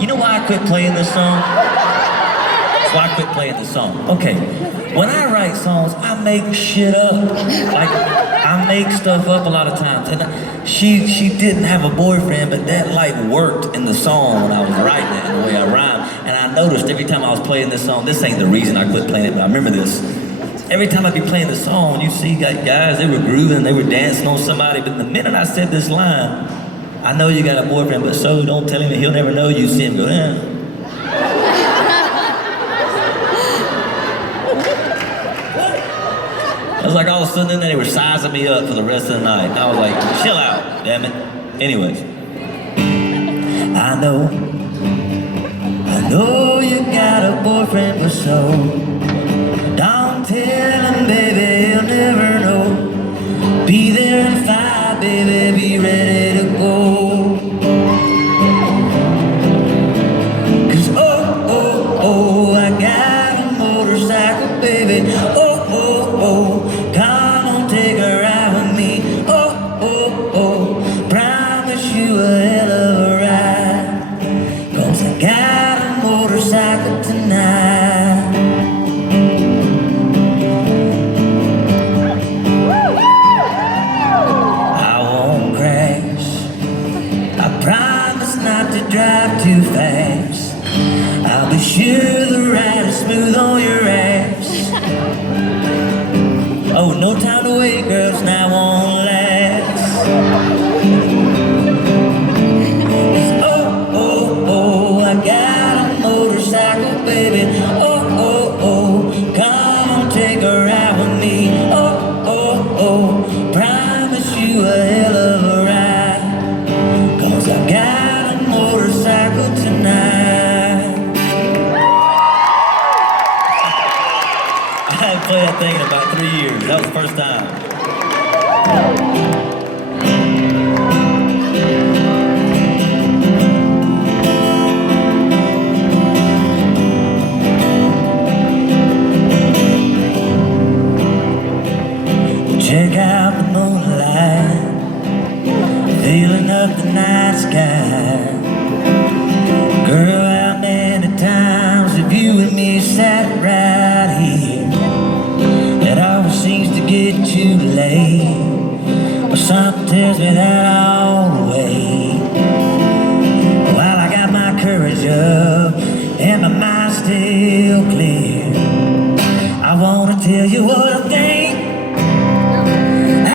You know why I quit playing this song? That's why I quit playing this song. Okay, when I write songs, I make shit up. Like, I make stuff up a lot of times. And she didn't have a boyfriend, but that like worked in the song when I was writing it and the way I rhymed. And I noticed every time I was playing this song, this ain't the reason I quit playing it, but I remember this. Every time I'd be playing the song, you see guys, they were grooving, they were dancing on somebody, but the minute I said this line, I know you got a boyfriend, but so don't tell him, he'll never know you. See him go, eh. I was like, all of a sudden, they were sizing me up for the rest of the night. I was like, chill out, damn it. Anyways. I know you got a boyfriend, but so don't tell him, baby, he'll never know. Be there in 5, baby, be ready to go. 'Cause oh, I got a motorcycle, baby. Oh, come on, take a ride with me. Oh, promise you a hell of a ride. 'Cause I got a motorcycle tonight. Drive too fast. I'll be sure the ride is smooth on your ass. Oh, no time to wait, girls, now won't last. Oh, I got a motorcycle, baby. Oh, come on, take a ride with me. Oh, promise you a hell of a ride. 'Cause I got a motorcycle tonight. I hadn't played that thing in about 3 years. That was the first time. Check out the moonlight, filling up the night sky. Girl, how many times have you and me sat right here? It always seems to get too late, but something tells me that I'll wait. While I got my courage up and my mind still clear, I wanna tell you what I think.